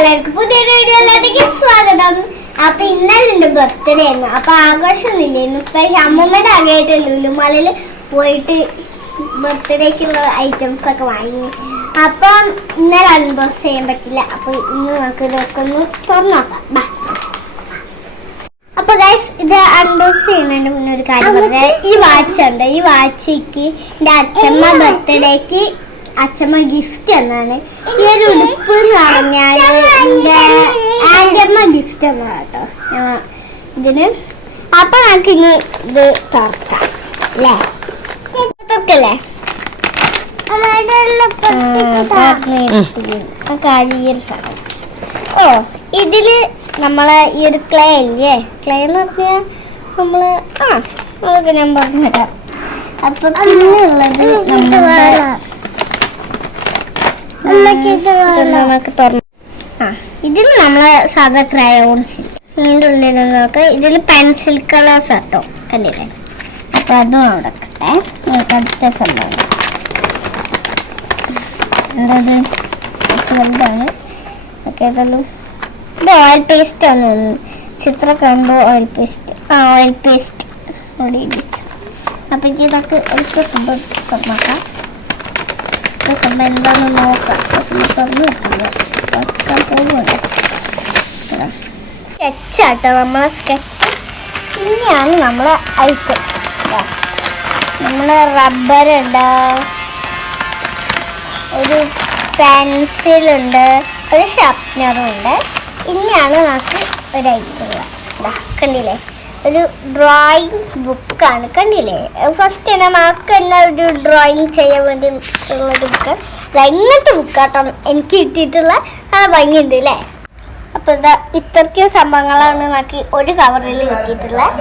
എല്ലാവർക്കും പുതിയൊരു വീഡിയോയിലേക്ക് സ്വാഗതം. അപ്പൊ ഇന്നലെ എന്റെ ബർത്ത്ഡേ ആയിരുന്നു. അപ്പൊ ആഘോഷമൊന്നുമില്ലായിരുന്നു പക്ഷെ അമ്മമ്മയുടെ ആകെയായിട്ട് ലുലുമാളിൽ പോയിട്ട് ബർത്ത്ഡേക്കുള്ള ഐറ്റംസ് ഒക്കെ വാങ്ങി. അപ്പം ഇന്നലെ അൺബോക്സ് ചെയ്യാൻ പറ്റില്ല. അപ്പൊ ഇന്ന് നമുക്ക് ഇതൊക്കെ ഒന്ന് തുറന്നു നോക്കാം. ബാ. അപ്പൊ ഗൈസ് ഇത് അൺബോക്സ് ചെയ്യുന്നതിന് മുന്നേ ഒരു കാര്യം പറഞ്ഞാൽ ഈ വാച്ച് ഉണ്ട്? ഈ വാച്ചിക്ക് എന്റെ അച്ഛമ്മ ബർത്ത്ഡേക്ക് അച്ഛമ്മ ഗിഫ്റ്റ് എന്നാണ്. ഈ ഒരു ഉടുപ്പ് എന്ന് പറഞ്ഞാൽ എന്റെ ആന്റമ്മ ഗിഫ്റ്റ് എന്നാണ് കേട്ടോ. ആ, ഇതിന് അപ്പൊ നമുക്ക് ഇനി ഇത് തുറക്കാം അല്ലേ? തുറക്കല്ലേ? ഓ ഇതിൽ നമ്മളെ ഈ ഒരു ക്ലേ ഇല്ലേ? ക്ലേ എന്ന് പറഞ്ഞാൽ നമ്മൾ ആ അതൊക്കെ ഞാൻ പറഞ്ഞുതരാം അപ്പൊ പിന്നുള്ളത് നമ്മുടെ ഇത് നമുക്ക് തുറന്ന് ആ. ഇതിൽ നമ്മൾ സാധാ ക്രയോൺസ് ഇതിന്റെ ഉള്ളിൽ നോക്ക് ഇതിൽ പെൻസിൽ കളേഴ്സ് ആട്ടോ. കണ്ടില്ലേ? അപ്പൊ അതും അവിടെ നമുക്ക് അടുത്ത സംഭവം. എന്തത്? ഇത് ഓയിൽ പേസ്റ്റ് ആണ്. ചിത്രം കാണുമ്പോൾ ഓയിൽ പേസ്റ്റ് ആ ഓയിൽ പേസ്റ്റ് അവിടെ അപ്പോൾ അപ്പം എനിക്ക് ഇതൊക്കെ എനിക്ക് സംഭവം തുറന്നാക്കാം സംഭവം എന്താണെന്ന് നോക്കാം തുറന്നു വെക്കില്ല തുറക്കാൻ നമ്മളെ സ്കെച്ച്. ഇനിയാണ് നമ്മളെ ഐറ്റം നമ്മളെ റബ്ബർ ഉണ്ട് ഒരു പെൻസിൽ ഉണ്ട് ഒരു ഷാർപ്നറും ഉണ്ട്. ഇനിയാണ് നമുക്ക് ഒരു ഐറ്റം കണ്ടില്ലേ? ഒരു ഡ്രോയിങ് ബുക്കാണ് കണ്ടില്ലേ? ഫസ്റ്റ് തന്നെ നമുക്ക് തന്നെ ഒരു ഡ്രോയിങ് ചെയ്യാൻ വേണ്ടി ഉള്ളൊരു ബുക്ക് ഇങ്ങനത്തെ ബുക്കാട്ടോ എനിക്ക് കിട്ടിയിട്ടുള്ള. നല്ല ഭംഗിയുണ്ട് അല്ലേ അപ്പോൾ ഇതാ ഇത്രയ്ക്കും സംഭവങ്ങളാണ് നമുക്ക് ഒരു കവറിൽ കിട്ടിയിട്ടുള്ളത്